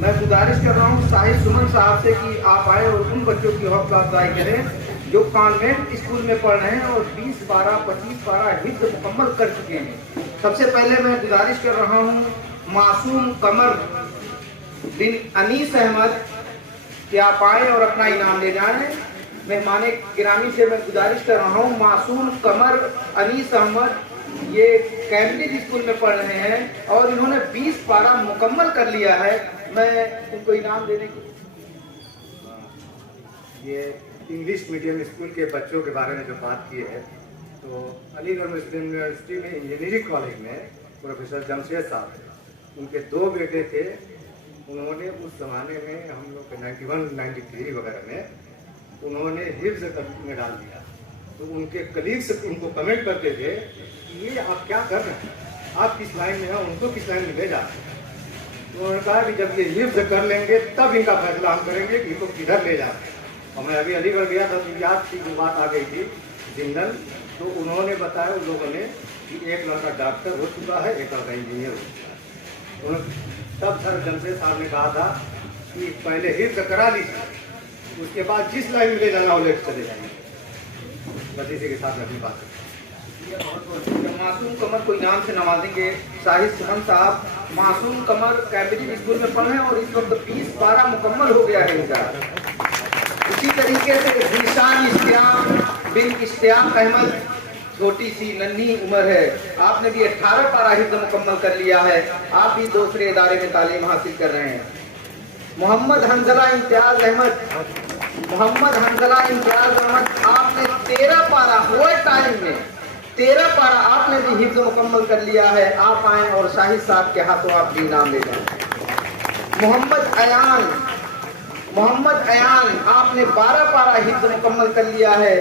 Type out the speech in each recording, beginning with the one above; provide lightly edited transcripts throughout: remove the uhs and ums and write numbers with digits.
میں گزارش کر رہا ہوں شاہد سمن صاحب سے کہ آپ آئے اور ان بچوں کی حوصلہ افزائی کریں جو کانوینٹ اسکول میں پڑھ رہے ہیں اور 20 پارہ 25 پارہ حفظ مکمل کر چکے ہیں۔ سب سے پہلے میں گزارش کر رہا ہوں معصوم قمر بن انیس احمد کہ آپ آئیں اور اپنا انعام لے جائیں۔ مہمان گرامی سے میں گزارش کر رہا ہوں معصوم قمر انیس احمد، یہ کیمبرج اسکول میں پڑھ رہے ہیں اور انہوں نے 20 پارہ مکمل کر لیا ہے۔ میں ان کو انعام دینے کی یہ انگلش میڈیم اسکول کے بچوں کے بارے میں جو بات کی ہے، تو علی گڑھ مسلم یونیورسٹی میں انجینئرنگ کالج میں پروفیسر جمشید صاحب ہیں، ان کے 2 بیٹے تھے۔ انہوں نے اس زمانے میں ہم لوگ کے 91 93 وغیرہ میں انہوں نے حفظ میں ڈال دیا، تو ان کے کلیگس ان کو کمنٹ کرتے تھے کہ یہ آپ کیا کر رہے ہیں، آپ کس لائن میں ہیں، ان کو کس لائن میں لے جا رہے ہیں۔ تو انہوں نے کہا کہ جب یہ حفظ کر لیں گے تب ان کا فیصلہ ہم کریں گے کہ ان کو کدھر لے جا رہے ہیں۔ اور میں ابھی علی گڑھ گیا تھا تو یاد کی جو بات آ گئی تھی جنرل، تو انہوں نے بتایا ان لوگوں نے کہ ایک لڑکا ڈاکٹر ہو چکا ہے، ایک لڑکا انجینئر ہو چکا ہے۔ تب سر جمشید صاحب نے کہا تھا کہ پہلے حفظ کرا لیجیے، اس کے بعد جس لائن میں لے جانا ہو لے چلے جائیں گے۔ بس اسی کے ساتھ میں اپنی بات کروں۔ معصوم قمر کو انعام سے نوازیں گے شاہد سمن صاحب۔ معصوم قمر کیمبرج اسکول میں پڑھے ہیں اور اس وقت 20 پارہ مکمل ہو گیا ہے ان کا۔ اسی طریقے سے ذیشان اشتیاق بن اشتیاق احمد، چھوٹی سی ننھی عمر ہے، آپ نے بھی 18 پارہ حفظ مکمل کر لیا ہے، آپ بھی دوسرے ادارے میں تعلیم حاصل کر رہے ہیں۔ محمد حنظلہ امتیاز احمد، محمد حنظلہ امتیاز احمد، آپ نے 13 پارہ ہوئے ٹائم میں 13 پارہ آپ نے بھی حفظ مکمل کر لیا ہے، آپ آئیں اور شاہد صاحب کے ہاتھوں آپ بھی انعام لے جائیں۔ محمد ایان، آپ نے 12 پارہ حفظ مکمل کر لیا ہے۔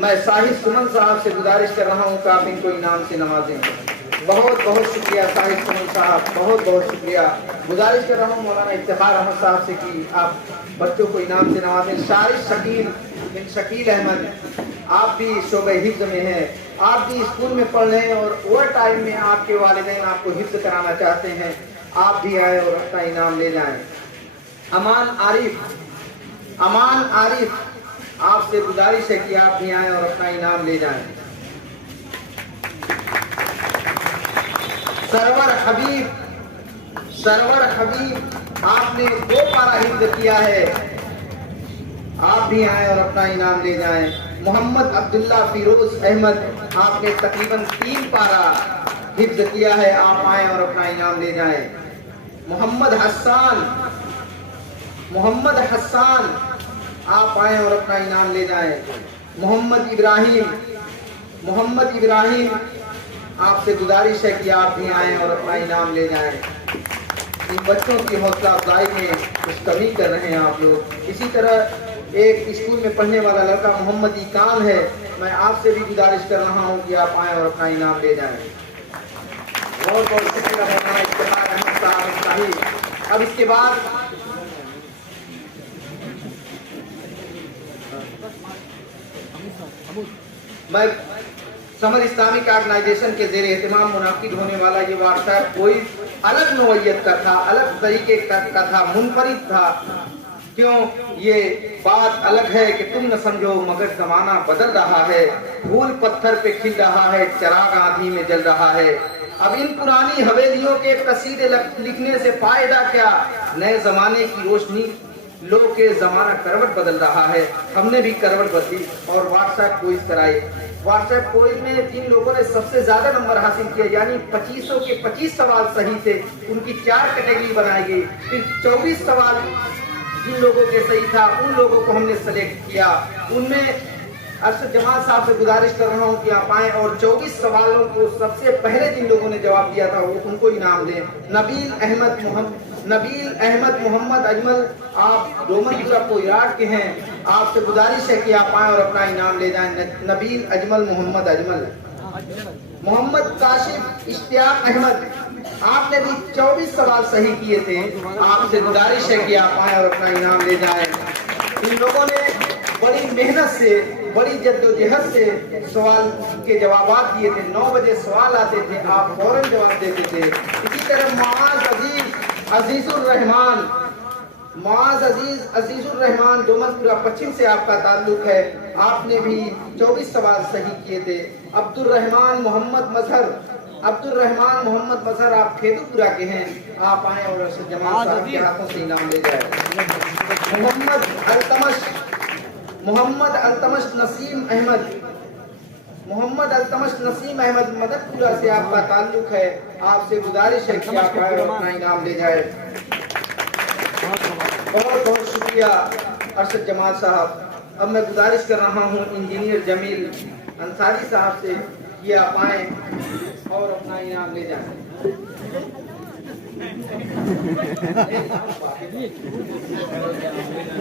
میں شاہد سمن صاحب سے گزارش کر رہا ہوں کہ آپ ان کو انعام سے نوازیں۔ بہت بہت شکریہ شاہد سمن صاحب، بہت بہت شکریہ۔ گزارش کر رہا ہوں مولانا افتخار احمد صاحب سے کہ آپ بچوں کو انعام سے نوازیں۔ شارد شکیل بن شکیل احمد، آپ بھی شعبہ حفظ میں ہیں، آپ بھی اسکول میں پڑھ رہے ہیں اور اوور ٹائم میں آپ کے والدین آپ کو حفظ کرانا چاہتے ہیں، آپ بھی آئے اور اپنا انعام لے جائیں۔ امان عارف، آپ سے گزارش ہے کہ آپ بھی آئیں اور اپنا انعام لے جائیں۔ سرور حبیب، آپ نے 2 پارہ حفظ کیا ہے، آپ بھی آئیں اور اپنا انعام لے جائیں۔ محمد عبداللہ فیروز احمد، آپ نے تقریباً 3 پارہ حفظ کیا ہے، آپ آئیں اور اپنا انعام لے جائیں۔ محمد حسان، آپ آئیں اور اپنا انعام لے جائیں۔ محمد ابراہیم، آپ سے گزارش ہے کہ آپ بھی آئیں اور اپنا انعام لے جائیں۔ ان بچوں کی حوصلہ افزائی میں کچھ کمی کر رہے ہیں آپ لوگ۔ اسی طرح ایک اسکول میں پڑھنے والا لڑکا محمد ایکان ہے، میں آپ سے بھی گزارش کر رہا ہوں کہ آپ آئیں اور اپنا انعام لے جائیں۔ بہت بہت شکریہ مولانا افتخار احمد صاحب۔ اب اس کے بعد میں سمر اسلامک آرگنائزیشن کے زیر اہتمام منعقد ہونے والا یہ واٹس ایپ کوئی الگ نوعیت کا تھا، الگ طریقے کا تھا، منفرد تھا۔ کیوں؟ یہ بات الگ ہے کہ تم نہ سمجھو مگر زمانہ بدل رہا ہے، پھول پتھر پہ کھل رہا ہے، چراغ آندھی میں جل رہا ہے۔ اب ان پرانی حویلیوں کے قصیدے لکھنے سے فائدہ کیا، نئے زمانے کی روشنی لو کے زمانہ کروٹ بدل رہا ہے۔ ہم نے بھی کروٹ بدلی اور واٹس ایپ کوئز کرائی۔ واٹس ایپ کوئز میں جن لوگوں نے سب سے زیادہ نمبر حاصل کیا، یعنی 2500 کے 25 سوال صحیح تھے، ان کی 4 کیٹیگری بنائی گئی۔ پھر 24 سوال جن لوگوں کے صحیح تھا ان لوگوں کو ہم نے سلیکٹ کیا۔ ان میں ارشد جمال صاحب سے گزارش کر رہا ہوں کہ آپ آئیں اور 24 سوالوں کو سب سے پہلے جن لوگوں نے جواب دیا تھا وہ ان کو انعام دیں۔ نبیل احمد محمد اجمل، آپ ڈومنپورہ کوئراٹ کے ہیں، آپ سے گزارش ہے کہ آپ آئیں اور اپنا انعام لے جائیں۔ نبیل اجمل محمد اجمل۔ محمد کاشف اشتیاق احمد، آپ نے بھی 24 سوال صحیح کیے تھے، آپ سے گزارش ہے کہ آپ آئیں اور اپنا انعام لے جائیں۔ ان لوگوں نے بڑی محنت سے، بڑی جد و جہد سے سوال کے جوابات دیے تھے۔ 9 بجے سوال آتے تھے، آپ فوراً جواب دیتے تھے۔ اسی طرح معاذ عزیز الرحمان، معاذ عزیز الرحمان دومنپورہ پچھم سے آپ کا تعلق ہے، آپ نے بھی 24 سوال صحیح کیے تھے۔ عبد الرحمان محمد مظہر آپ کھیدو پورہ کے ہیں، آپ آئیں اور ارشد جمال صاحب کے ہاتھوں سے انعام لے جائیں۔ محمد التمش نسیم احمد مدد پورہ سے آپ کا تعلق ہے، آپ سے گزارش ہے کہ آپ آئیں اور اپنا انعام لے جائیں۔ بہت بہت شکریہ ارشد جمال صاحب۔ اب میں گزارش کر رہا ہوں انجینئر جمیل انصاری صاحب سے کہ آپ آئیں اور اپنا انعام لے جائیں۔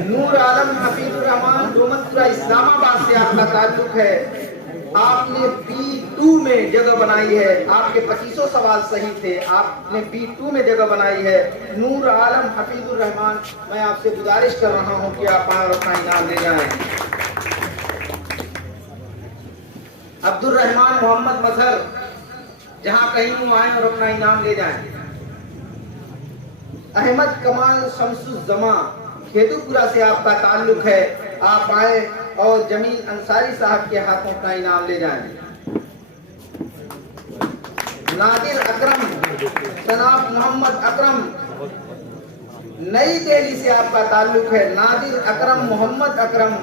نور عالم حفیظ الرحمان دومنپورہ اسلام آباد سے آپ کا تعلق ہے، آپ نے B2 میں جگہ بنائی ہے، آپ کے 2500 سوال صحیح تھے، آپ نے B2 میں جگہ بنائی ہے۔ نور عالم حفیظ الرحمان، میں آپ سے گزارش کر رہا ہوں کہ آپ آئیں اور اپنا انعام لے جائیں۔ عبد الرحمان محمد مظہر، جہاں کہیں ہوں آئیں اور اپنا انعام لے جائیں۔ احمد کمال شمس الزماں کھیدو پورہ سے آپ کا تعلق ہے، آپ آئیں اور جمیل انصاری صاحب کے ہاتھوں کا انعام لے جائیں۔ نادر اکرم جناب محمد اکرم نئی دہلی سے آپ کا تعلق ہے، نادر اکرم محمد اکرم،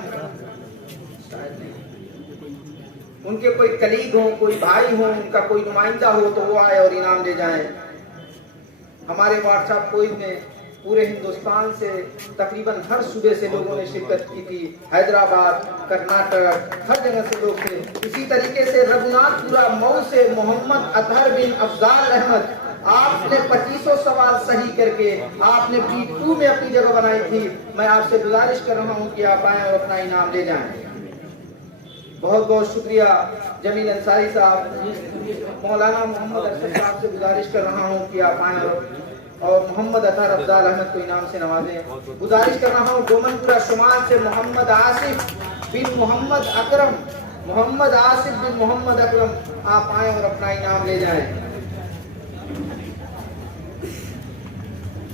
ان کے کوئی کلیگ ہوں، کوئی بھائی ہوں، ان کا کوئی نمائندہ ہو تو وہ آئے اور انعام لے جائیں۔ ہمارے واٹس ایپ کوئز میں پورے ہندوستان سے تقریباً ہر صوبے سے لوگوں نے شرکت کی تھی، حیدرآباد، کرناٹک، ہر جگہ سے لوگ تھے۔ اسی طریقے سے رگھوناتھ پورہ مئو سے محمد اطہر بن افضال احمد، آپ نے 2500 سوال صحیح کر کے آپ نے B2 میں اپنی جگہ بنائی تھی۔ میں آپ سے گزارش کر رہا ہوں کہ آپ آئیں اور اپنا انعام لے جائیں۔ بہت بہت شکریہ جمیل انصاری صاحب۔ مولانا محمد ارشد صاحب سے گزارش کر رہا ہوں کہ آپ آئیں اور محمد اطہر افضال احمد کو انعام سے نوازیں۔ گزارش کر رہا ہوں دومنپورہ شمال سے محمد آصف بن محمد اکرم، آپ آئیں اور اپنا انعام لے جائیں۔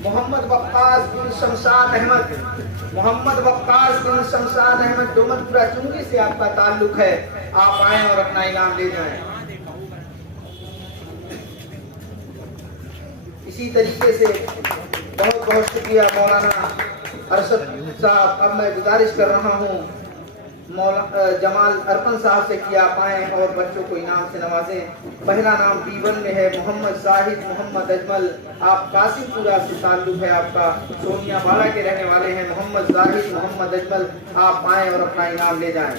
محمد وقاص بن شمشاد احمد دومنپورہ چنگی سے آپ کا تعلق ہے، آپ آئیں اور اپنا انعام لے جائیں۔ اسی طریقے سے بہت بہت شکریہ مولانا ارشد صاحب۔ اب میں گزارش کر رہا ہوں جمال ارپن صاحب سے کہ آپ آئیں اور بچوں کو انعام سے نوازیں۔ پہلا نام B1 میں ہے محمد زاہد محمد اجمل، آپ قاسم پورہ سے تعلق ہے آپ کا، سونیا بالا کے رہنے والے ہیں۔ محمد زاہد محمد اجمل، آپ آئیں اور اپنا انعام لے جائیں۔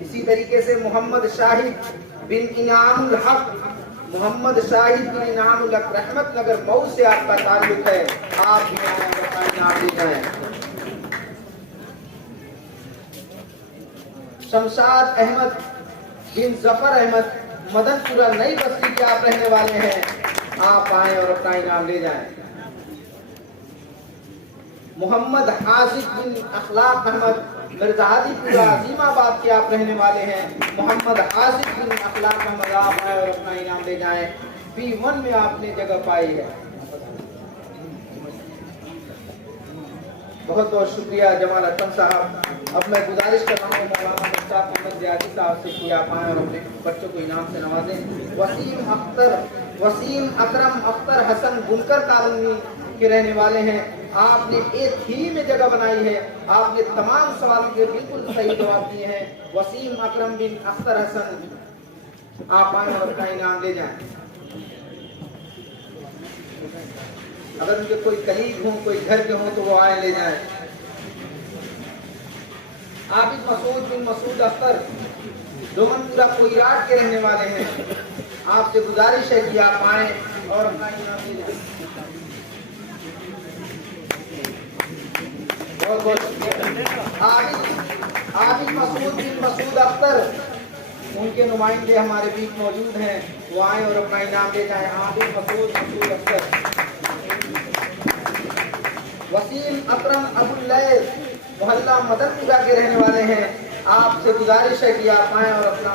اسی طریقے سے محمد شاہد بن انعام الحق رحمت نگر مئو سے آپ کا تعلق ہے، آپ بھی آئیں اور اپنا انعام لے جائیں۔ شمشاد احمد بن ظفر احمد مدن پورہ نئی بستی کے آپ رہنے والے ہیں، آپ آئیں اور اپنا انعام لے جائیں۔ محمد حاضر بن اخلاق احمد مرزاہدی پورہ عظیم آباد کے آپ رہنے والے ہیں، محمد حاضر بن اخلاق احمد، آپ آئیں اور اپنا انعام لے جائیں۔ B1 میں آپ نے جگہ پائی ہے۔ بہت بہت شکریہ جمال ارپن صاحب۔ اب میں گزارش کر رہا ہوں مولانا مصطفیٰ محمد زیادی صاحب سے کہ آپ آئیں اور اپنے بچوں کو انعام سے نوازیں۔ وسیم اکرم اختر حسن بنکر کالونی کے رہنے والے ہیں، آپ نے A3 میں جگہ بنائی ہے، آپ نے تمام سوالوں کے بالکل صحیح جواب دیے ہیں۔ وسیم اکرم بن اختر حسن، آپ آئیں اور اپنا انعام لے جائیں۔ اگر ان کے کوئی کلیگ ہوں، کوئی گھر کے ہوں تو وہ آئیں لے جائیں۔ عابد مسعود بن مسعود اختر دومنپورہ کوئراٹ کے رہنے والے ہیں، آپ سے گزارش ہے کہ آپ آئیں اور اپنا انعام لے جائیں۔ بہت بہت شکریہ۔ عابد مسعود بن مسعود اختر، ان کے نمائندے ہمارے بیچ موجود ہیں، وہ آئیں اور اپنا انعام لے جائیں۔ عابد مسعود اختر۔ وسیم اکرم ابو اللیث محلہ مدن پورہ کے رہنے والے ہیں، آپ سے گزارش ہے کہ آپ آئیں اور اپنا